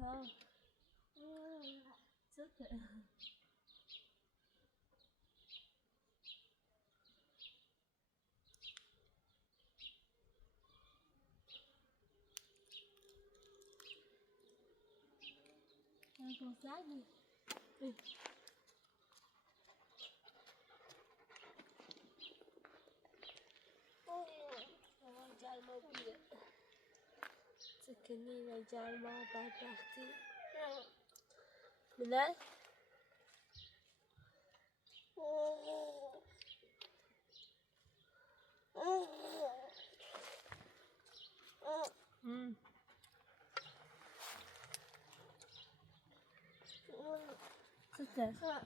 ها چته consegue? جلما بیره سکنی و جلما بدبختی بله؟ چطور؟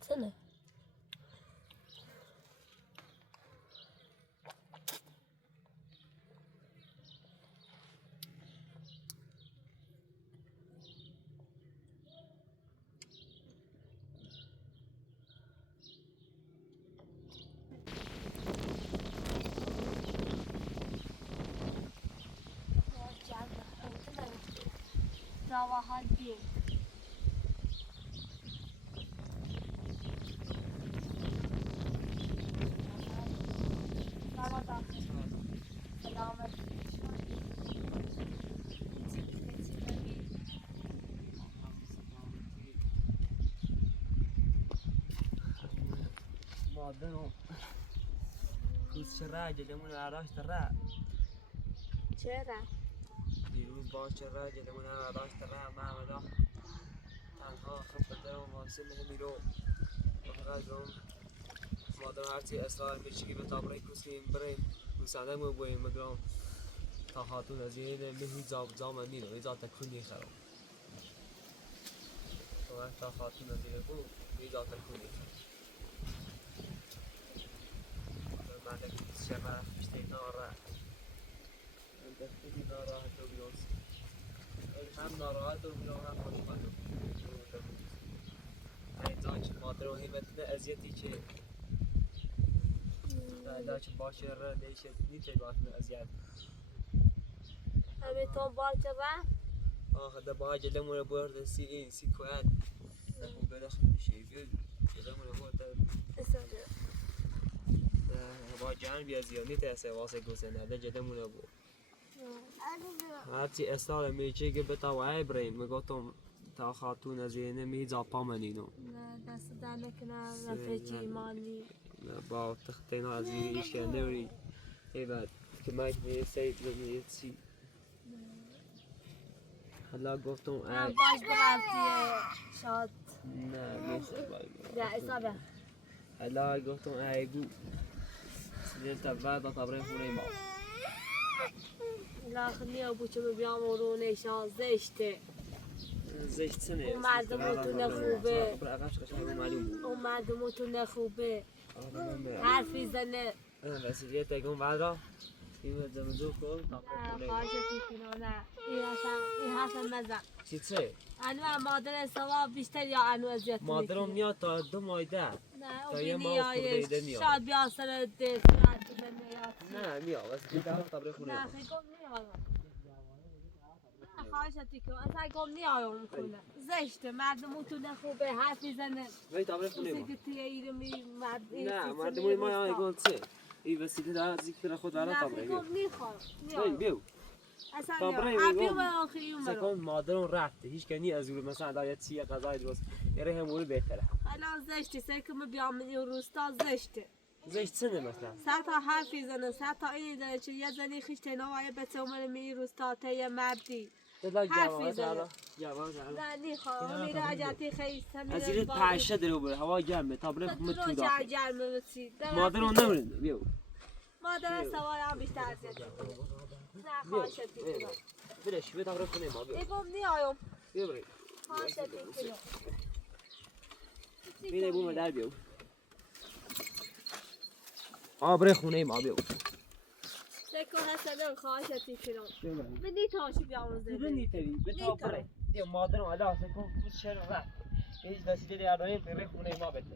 سنة راحت بيه سلامت مادرم روز چرا جلمون عراش ترا چرا؟ دیروز با چرا جلمون عراش ترا معمولا تنها خب بدر و واسه میرو بخاطرم مادرم هرچی اصرار میشه که به تابلوی کسیم بریم وسانه مو بویم مگرام تا خاتون از این مهی زام نینو ایزا تکونی خرم تا خاتون از این بو ایزا تکونی خرم مالك الشمال اشتي نارا انت خذي نارا هتو بيوس هم نارا هتو بيوس هم خوش هتو هاي داش مادرو هي متنا ازيتي چه داش باشر ليش نيتي باتنا ازيت همه تو باچه با؟ هذا باجي لمون بورد سي سي كواد نحو بدخل شيء لمون بورد اسمه با جان بیا زیادی تاسه واسه گوسنه ده جدمون ابو هرچی اصرار میشه که بتاوای بریم میگفتم تا خاتون از اینه میزا پامنینو نه دست در نکنم رفیقی ایمانی با تختینا از این ایشه نوری ای بعد که مایک می سید می سی حالا گفتم نه باش برفتی شاد نه نیست باید نه اصابه حالا گفتم ای گو سیدتا بعد طبره خونه ما لاخ نیا بوچه بیام و نشان زشته زشت سنه اون مردمتون خوبه اون مردمتون خوبه حرفی زنه بس یه تگون بعد را این زمزو کن نه خواهشتی کنم نه این حسن مزن چی چه؟ انو مادر سواب بیشتر یا انو ازیت مادرم میاد تا 2 مایده نه تا اون یه ماه نیایش خورده میاد شاید بیا سر دست نه میاد بس بیدار طبره خونه نه خیلی گم نیایم نه خواهشتی کنم اصلا گم نیایم خونه زشته مردمتون خوبه حرف میزنه ولی طبره خونه ما نه مردمون ما یا ایگون چه این وسیله دار ذکر خود برای طبره بیو بیو بیو اصلا طبره بیو من خیلی سکن مادرم رفته هیچ کنی از اون مثلا دایت چیه غذای درست یه همون بهتره الان زشته سکم بیام من این روستا زشته زشت سنه مثلا سه تا حرفی زنه سه تا این داره چه یه زنی خیش تنها و بچه عمر می روستا تا یه مردی حرفی زنه نه نیخواه میره اجاتی خیلی از این پاشه درو بره هوا گرمه تابله خمت تو داخل گرمه بسی مادرم نمیرنده بیو مادر سوار هم بیشتر ازیت نه خواهشتی کنم برش بیا تابله خونه ما بیو ایبام نیایم بیو بری خواهشتی کنم بینه بوم در بیو برای خونه ما بیا سکو حسن خواهشتی کنم منی تاشی بیاموزه بنی تری بتا برای دی مادرم علا سکو چرا رفت هیچ دستی دیگه آدمی برای خونه ما بده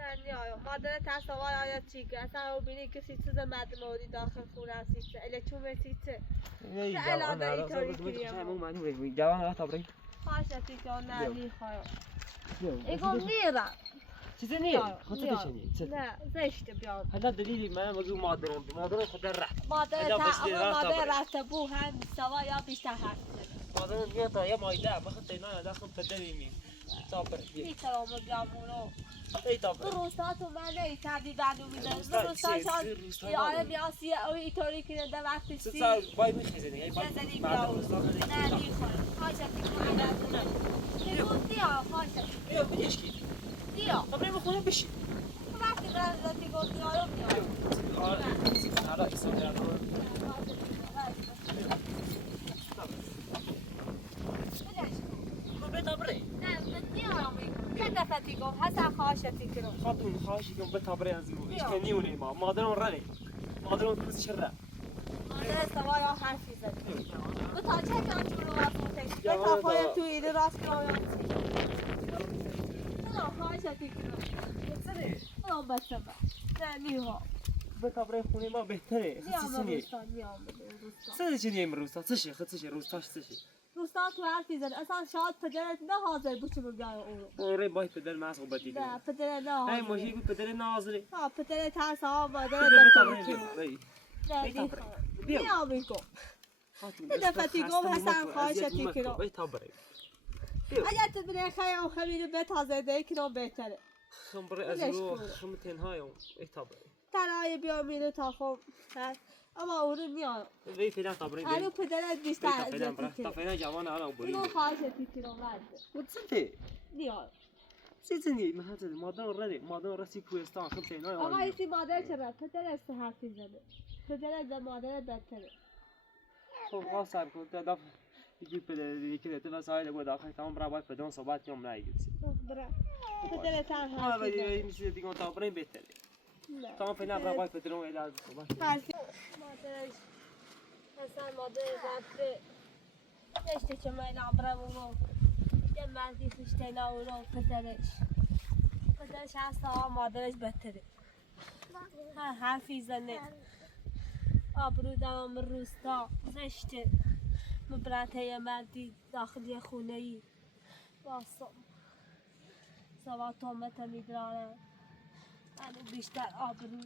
نه نیا مادر تصاویر آیا چی که اصلا او بینی کسی چیز مدموری داخل خونه هستیچه اله چومه سیچه نه الاده ایتاری کریم جوان ها تبری خواهشتی کنم نه نیخوایم ایگم نیرم چیزی نیست خودت چنی نه زشته بیام حالا دلیلی من موضوع مادرم خود رفت مادر رفته بو هم سوا یا بیشتر حرف زده مادرم میاد تا یه مایده بخاطر اینا داخل پدری میم تابر میترام بیامونو ای تابر روستاتو من ای تبدی بندو میدن روستاشان یاره بیاسیه او ایطوری کننده وقتی سی سال بای میخیزه دیگه نزدی بیامونو نه نیخواه خواهشتی کنم نگون دیا خواهشتی بیا بگیش کی دیا خبری بخونه بشی وقتی رفتی گفتی آرو بیام حالا ایسان دفتی گم حسن خواهشتی کنم خاطر خواهشی کنم بتابره از رو اشکنیونه ما مادرم رنه مادرم کسی شره مادر سوای ها حرفی زدی تو تا چه جان چونو وفوته بتا پای تو ایده راست کنم تو خواهشتی کنم تو بچه با نه نیها بتابره خونه ما بهتره نیام روستا سه چی نیم روستا چه روستاش چه روستا تو حرفی زد اصلا شاید پدرت نه حاضر بچه بگه او اوره بای پدر ما صحبتی نه پدر نه حاضر ای موشی کو پدر نه حاضره ها پدر ترس ها مادر بتابره نه نیام میگم دفتی گم حسن خواهشتی کنم بتابره اگر تو بینه خیام خمیره به تازه ده کنم بهتره خمبره از رو خم تنهایم بتابره ترای بیامینه تا خب اما او رو نیام وی فعلا تابره هنو پدرت بیشتر ازیتی کنه فعلا جوان الان بری اینو خواهشتی کنم ورده وچته نیام سیزنی مهندس مادر رسی کوهستان خم تنهای آقا ایسی مادر چرا پدرت حرفی زده پدرت به مادر بدتره خب خواست سر کن تا یکی پدر یکی دته وسایل بود آخر تمام برای باید پدرم صحبت کنم نه یکی برا پدرت حرفی زده میشه دیگه تا برای بهتره تمام فعلا برای باید پدرم اجازه صحبت حرفی مادرش حسن مادر رفته نشته که من برم اونو یه مردی خشته نه اونو پدرش هست ها مادرش بهتره حرفی زنه آبرو دارم روستا زشته مبرته یه مردی داخلی خونه ای باسم سوا تومت میدرانه من بیشتر آبرو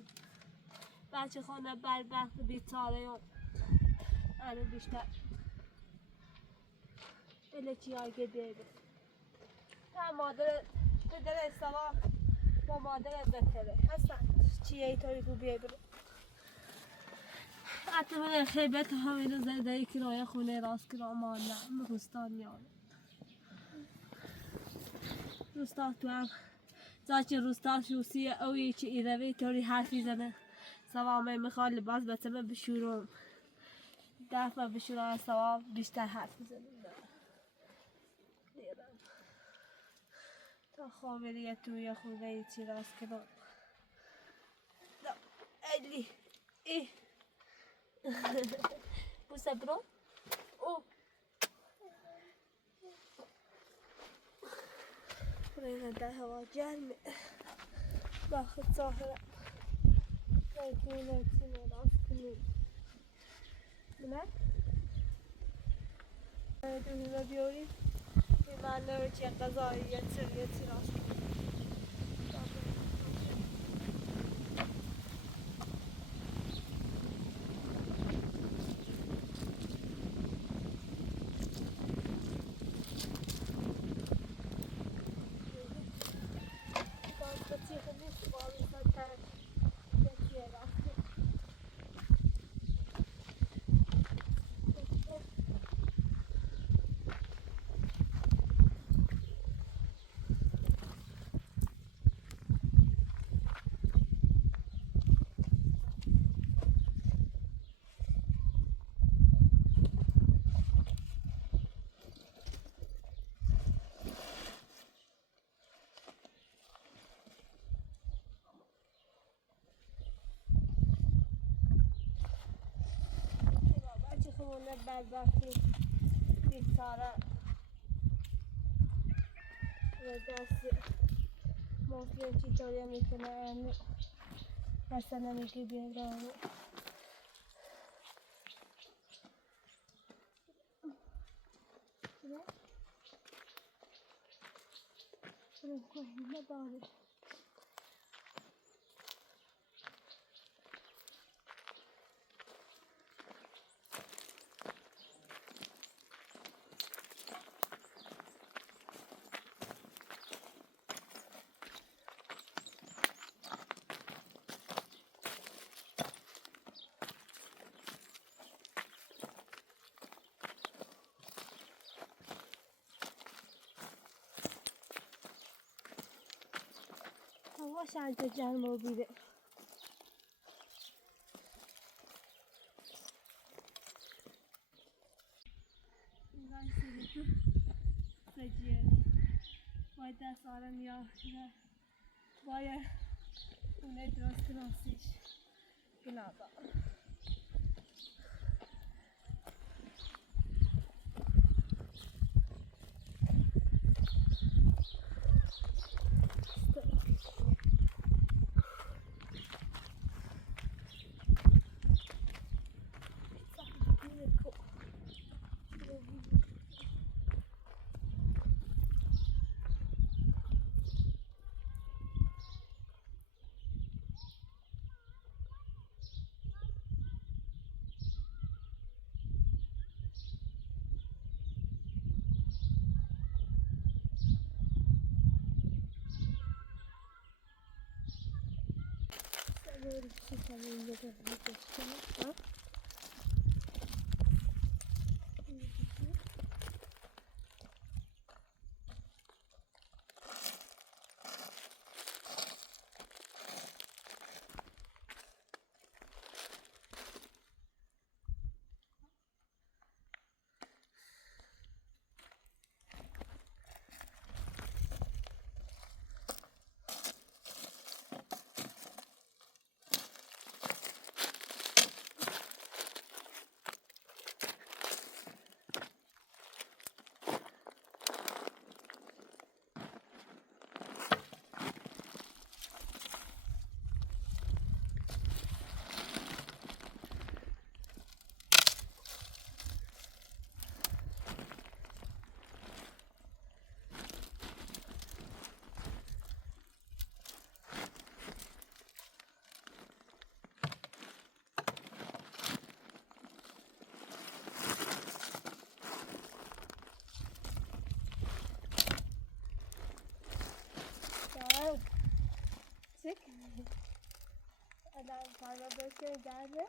بچه خونه بدبخت بیچاره من بیشتر اله چی آگه دیگه پدر سوا با مادر بهتره حسن چیه ایطوری رو بیبره حتی من خیبت همین رو زده کرایه خونه راست کرا ما نه روستا نیام روستا تو هم زاچه روستا شوسیه اوی چه ایروی طوری حرفی زنه سوا من میخواد لباس بسمه بشورم دفعه بشورم سوا بیشتر حرفی زنه نیرم تا خوابیه توی خونه چی راست کرا ایلی ای بوسه برو او رینه در هوا گرمه باخد ساهره رینه تینه راست کنیم نه؟ دویمه بیاری من نوی چه قضایی یه چی راست کنیم حال بدبختی بیچاره و دست مافیا چطوری میکنه مثلا میگه بیادم رو کنی نداره هوا شنج جنب و بیره اینگاه سریتو سجیه باید دست آرم یا باید اونه درستیش بنابا Böyle bir şey sanırım ya da bir şey var. Çık. Adam parma böyle geldi.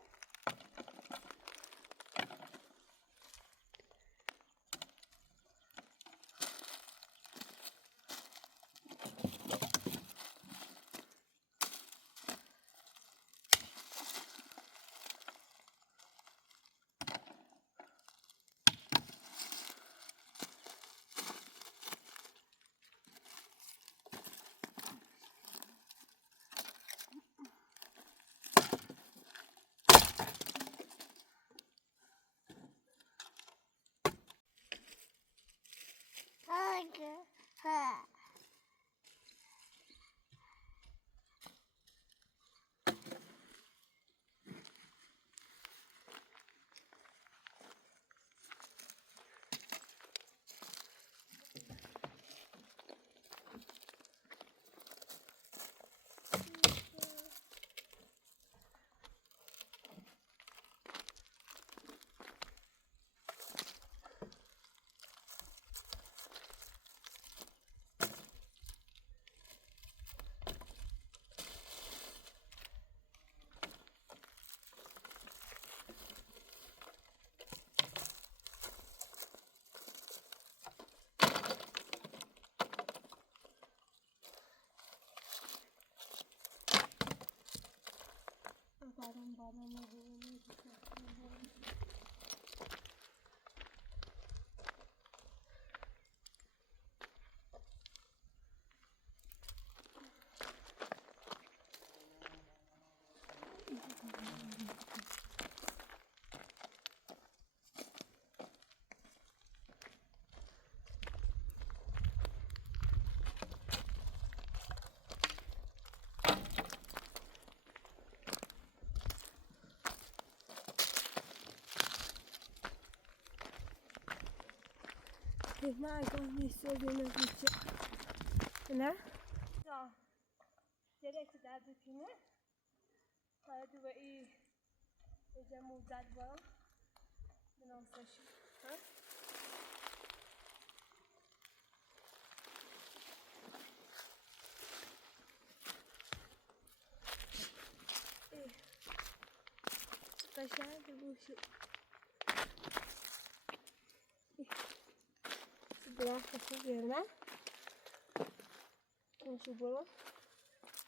ما أقول نسوي نزيد هنا direkt där befinner har du var i jamu zat bara men också ha قشنگ بوشی درخت خوب نه شو برو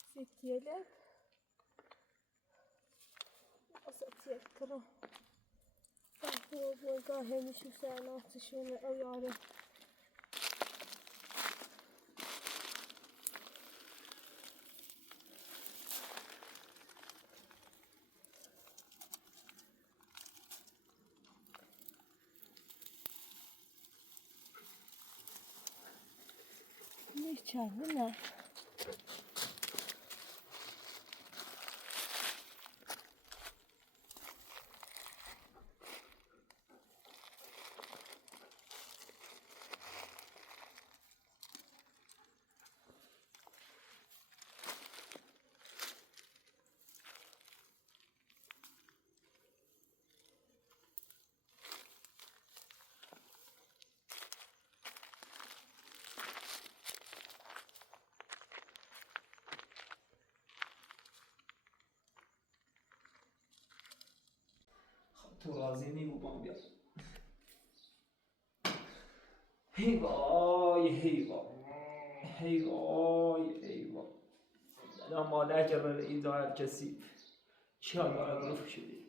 ستیله ستیل کرو هو بوقا همیشه سناتشون او یاره میچنه نه تو راضی نیمو بام بیاد هی وای هی وای هی وای هی وای الان مادر که بره این دارد کسی چی هم دارد روح شدی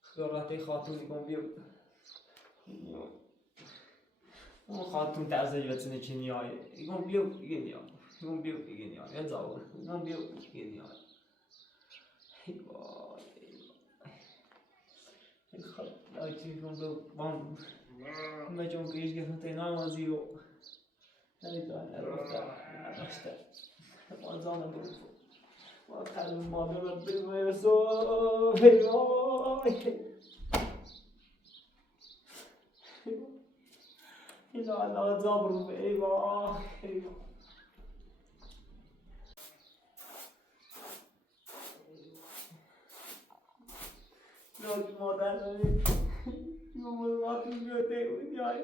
خیارته خاتونی بام بیاد اون خاتون ترزه یوتنه چی نیایه ایگون بیاد ایگه نیای ایگون بیاد ایگه نیای یه زاور ایگون بیاد ایگه نیای هی وای لایتی کن به بام مجموع کیش گفتم تینامازی و نمیتونم نداشته مازانم بود ما خلون مادر بمیرسو هیوای اینا الله زابرو به هیوای ناز مادر داری یوموراتون بیوته اونیای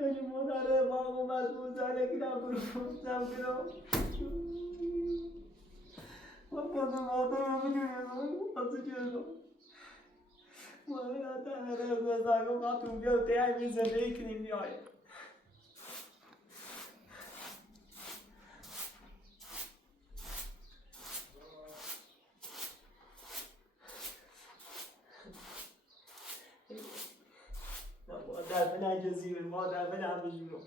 ناز مادر باقو مزمون زاره کنم برو کنم کنم ما کنم مادر بگیرم از جلو مادر تنره بزاگو ماتون بیوته های می زنده کنیم نیای مادر بنا جزیره مادر بنا بجورم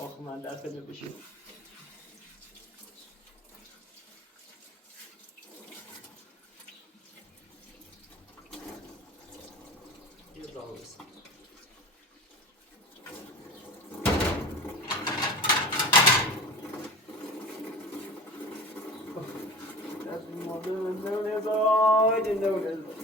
آخ من در فیلم بشیم یه داوست دست مادر نمیزای نمیزای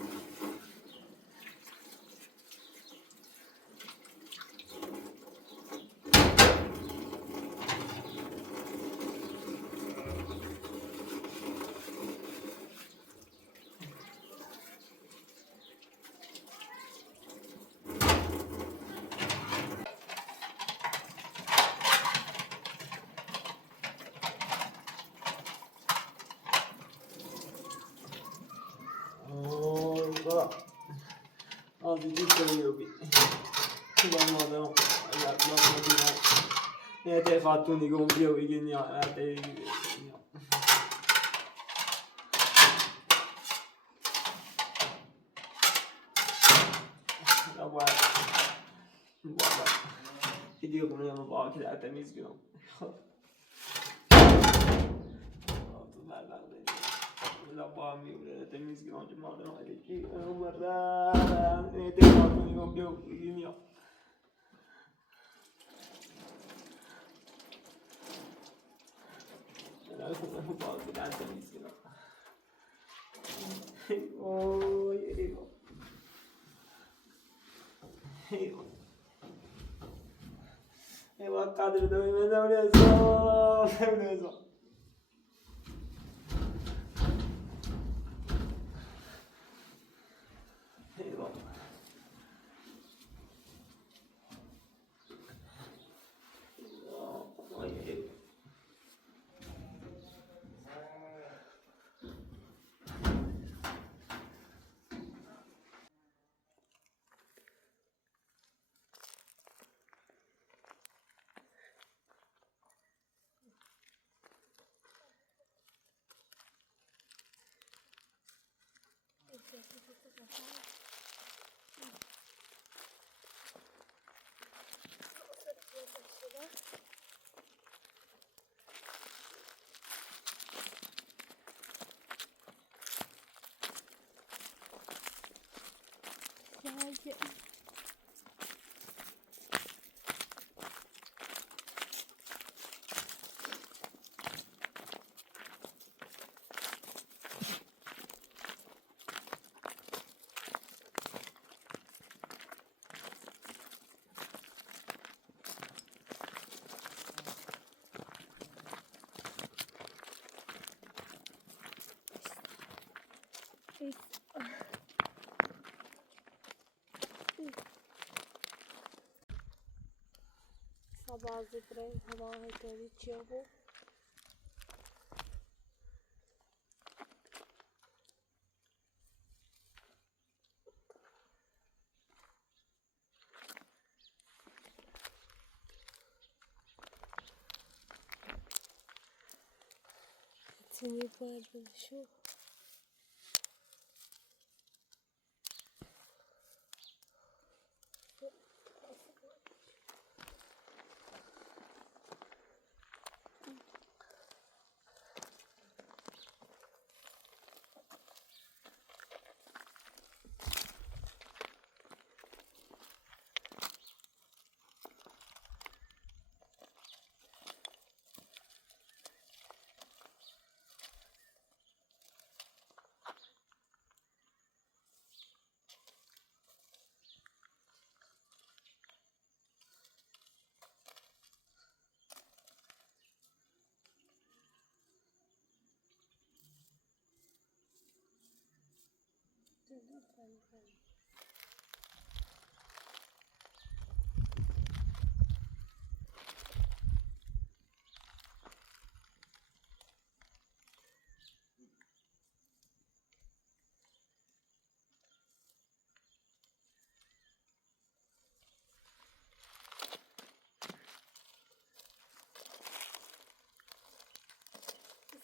آزیدی کریوبی با مادرم یادم میاد نه ته خاتونی گم بیو ایگه نیا ته باید دیگه کنه همه با که در تمیز گیرم خب تو بردم لا با هم میبونه تمیز گیرم چه مادم هایی که مرد نیتی مادم رو بیو بگیم شنای خونه با که در تمیز گیرم اوه ایو ایو ایو قدر دوی بدم نیزم ایو Sabazı buraya hava hekeri çiğbu. Seni pardon şu.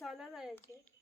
Sana da yiyecek.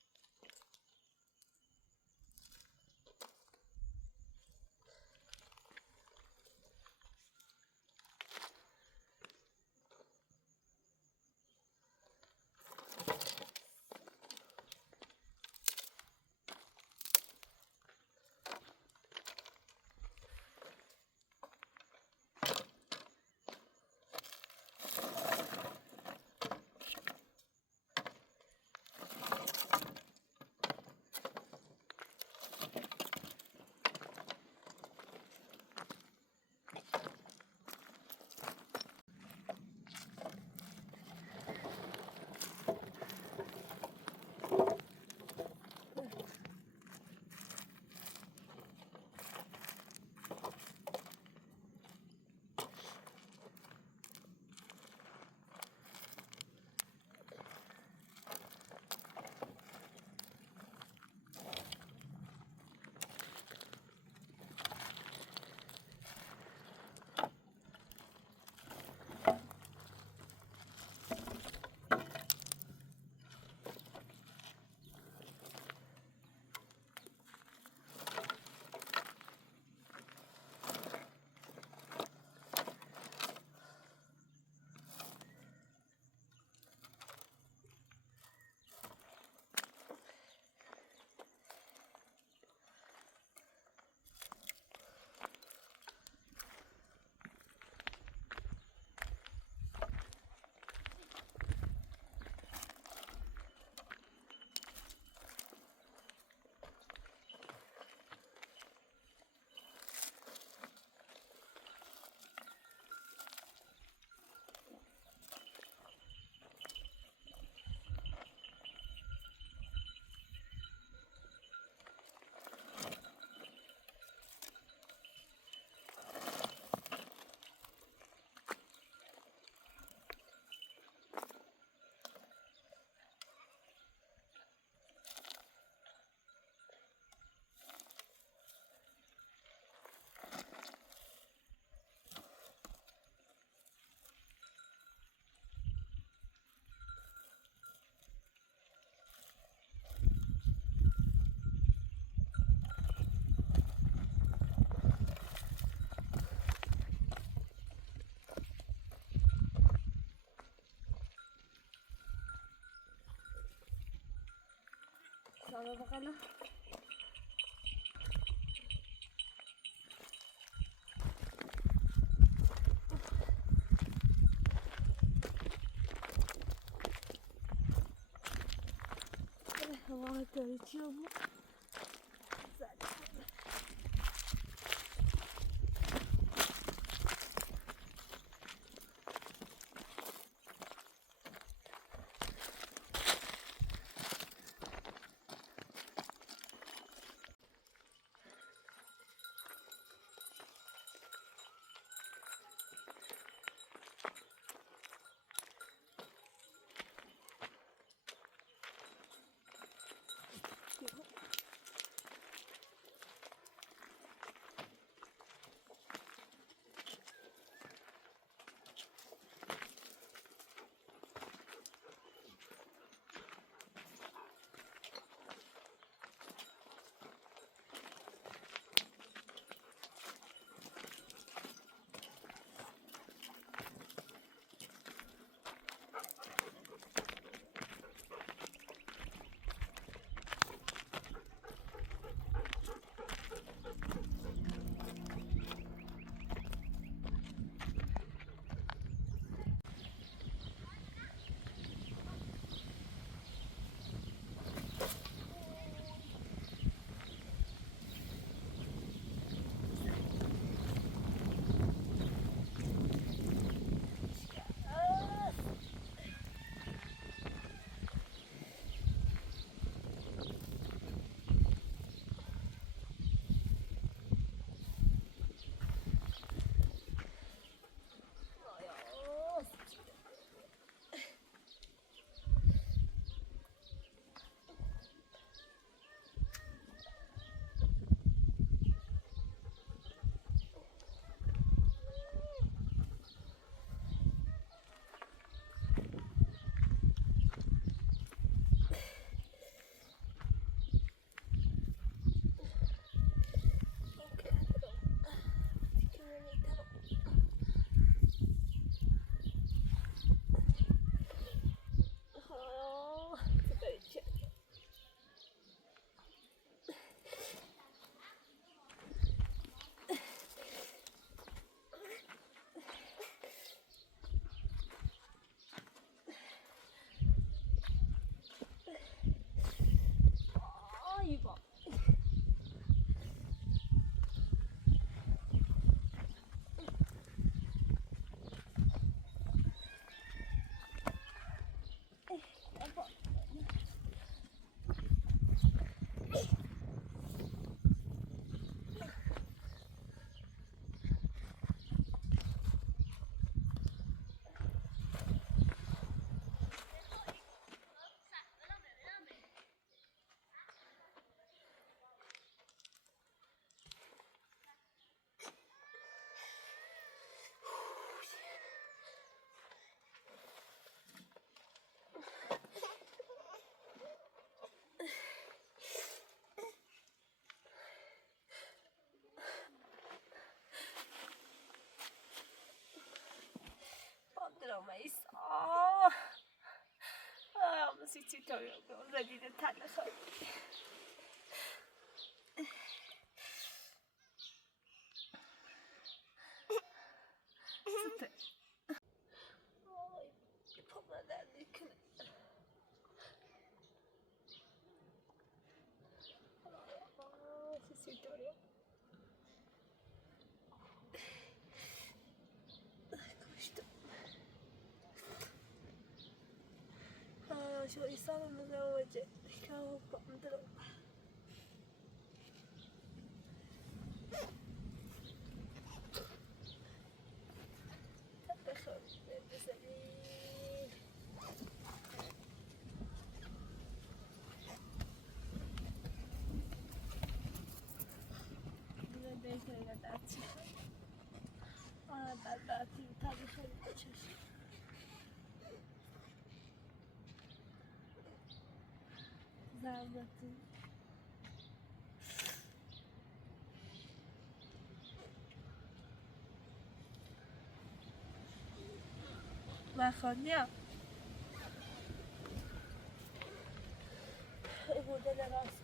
سلام بقلا والله تريد يوم دراماییس موسیقی تاریو ردیده تله خواهی سته پا من درد میکنه موسیقی تاریو شو إصابة مزعوجة كاو بقدر تدخل بسبيل لديك لداتي أنا داتي تدخل بشاشة زعمتي ما خانيا هو ده اللي راسي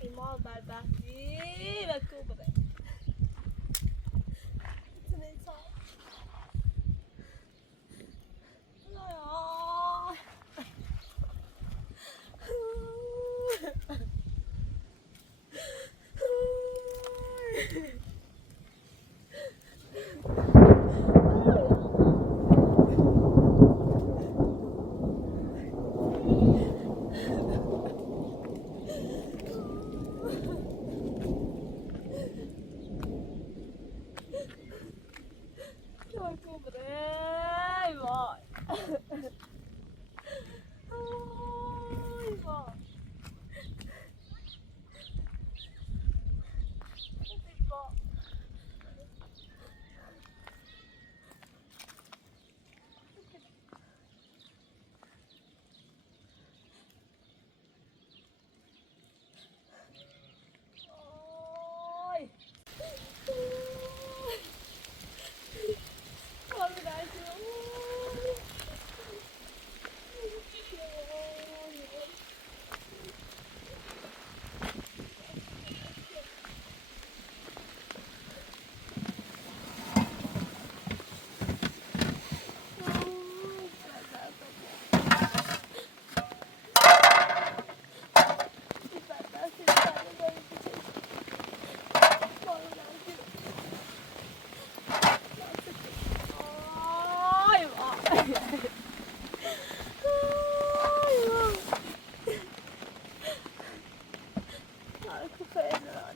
C'est moi, Balbati, la coupe.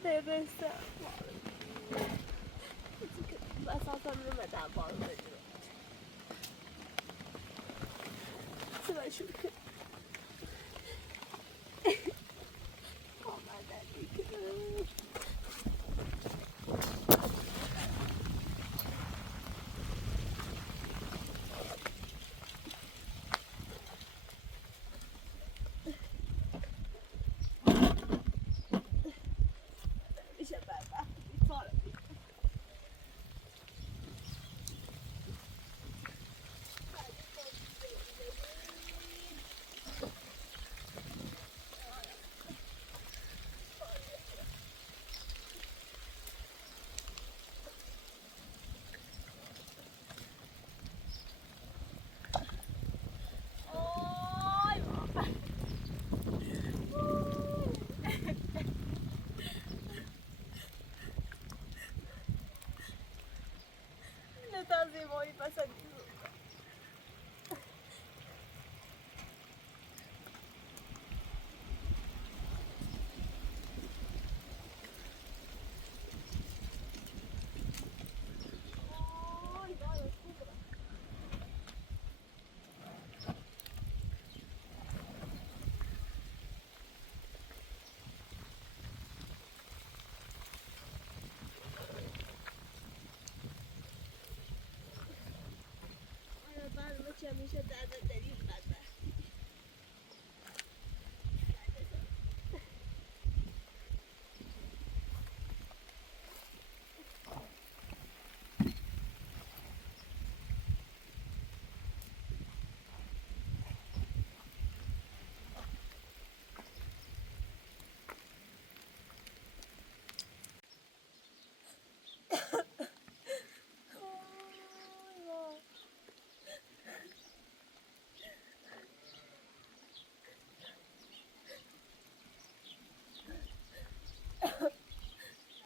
نرسم بساطم نمدن بارو بدیم سبا شکر آمدن دیگه میشه بدبختی پاره بید نه زیبایی پسندی چه میشه درد داریم بدبختی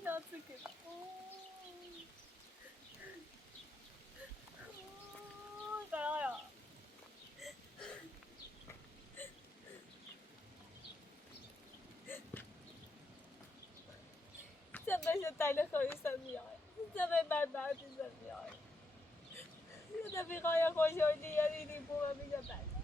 Not so good. Sempre tane خوشم میاد. sempre بدبختی میاد. یه دفعه خوشحالی یعنی بوم میگه بد.